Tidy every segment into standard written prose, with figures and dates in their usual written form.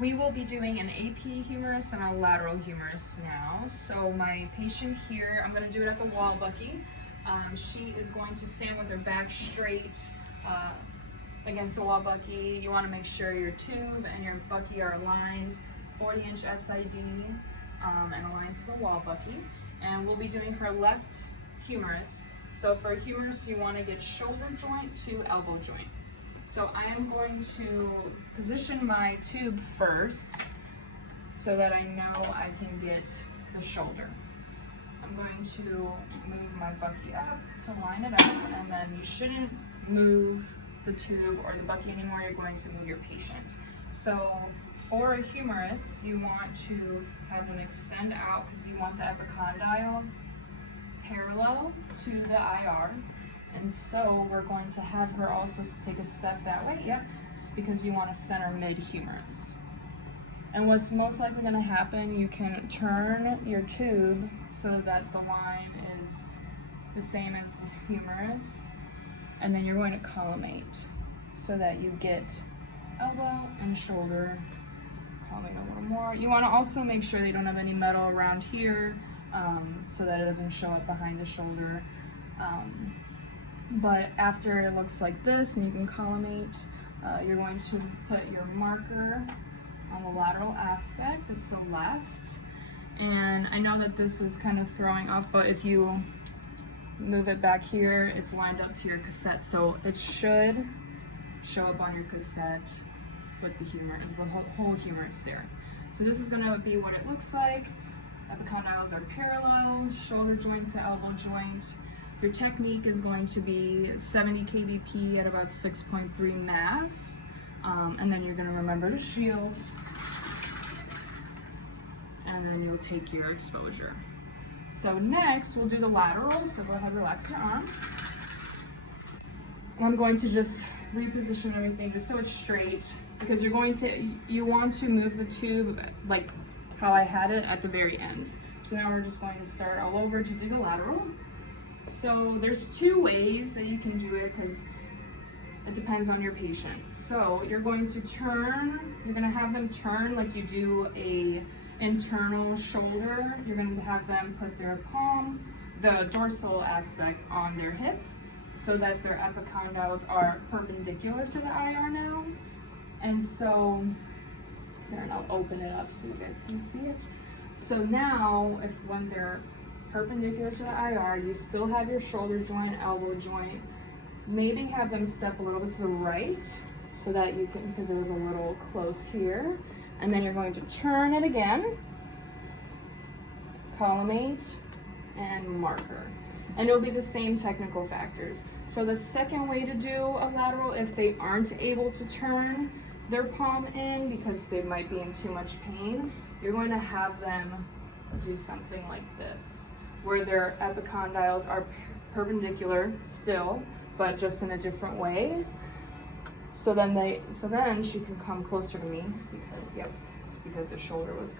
We will be doing an AP humerus and a lateral humerus now. So my patient here, I'm going to do it at the wall bucky. She is going to stand with her back straight against the wall bucky. You want to make sure your tube and your bucky are aligned, 40-inch SID, and aligned to the wall bucky. And we'll be doing her left humerus. So for humerus, you want to get shoulder joint to elbow joint. So I am going to position my tube first so that I know I can get the shoulder. I'm going to move my bucky up to line it up, and then you shouldn't move the tube or the bucky anymore, you're going to move your patient. So for a humerus, you want to have them extend out because you want the epicondyles parallel to the IR. And so we're going to have her also take a step that way, yep, because you want to center mid-humerus. And what's most likely going to happen, you can turn your tube so that the line is the same as the humerus, and then you're going to collimate so that you get elbow and shoulder. Collimate a little more. You want to also make sure they don't have any metal around here so that it doesn't show up behind the shoulder. But after it looks like this and you can collimate, you're going to put your marker on the lateral aspect. It's the left. And I know that this is kind of throwing off, but if you move it back here, it's lined up to your cassette. So it should show up on your cassette with the humerus, the whole humerus there. So this is going to be what it looks like. Epicondyles are parallel, shoulder joint to elbow joint. Your technique is going to be 70 kVp at about 6.3 mass. And then you're going to remember to shield. And then you'll take your exposure. So next, we'll do the lateral. So go ahead, relax your arm. And I'm going to just reposition everything just so it's straight, because you want to move the tube like how I had it at the very end. So now we're just going to start all over to do the lateral. So there's two ways that you can do it because it depends on your patient. So you're going to have them turn like you do a internal shoulder. You're going to have them put their palm, the dorsal aspect, on their hip so that their epicondyles are perpendicular to the IR now. And so, here, and I'll open it up so you guys can see it. So now, when they're perpendicular to the IR, you still have your shoulder joint, elbow joint. Maybe have them step a little bit to the right so that you can, because it was a little close here. And then you're going to turn it again, collimate, and marker. And it'll be the same technical factors. So the second way to do a lateral, if they aren't able to turn their palm in because they might be in too much pain, you're going to have them do something like this, where their epicondyles are perpendicular still, but just in a different way. So then she can come closer to me because the shoulder was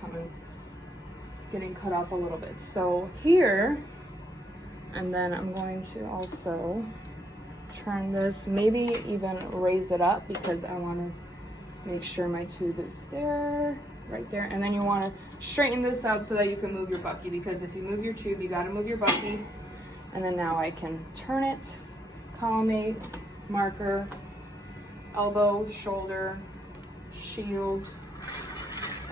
getting cut off a little bit. So here, and then I'm going to also turn this, maybe even raise it up because I want to make sure my tube is there, right there. And then you want to straighten this out so that you can move your bucky, because if you move your tube, you got to move your bucky. And then now I can turn it, collimate, marker, elbow, shoulder, shield,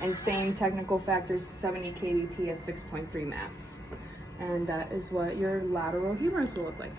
and same technical factors, 70 kVp at 6.3 mass. And that is what your lateral humerus will look like.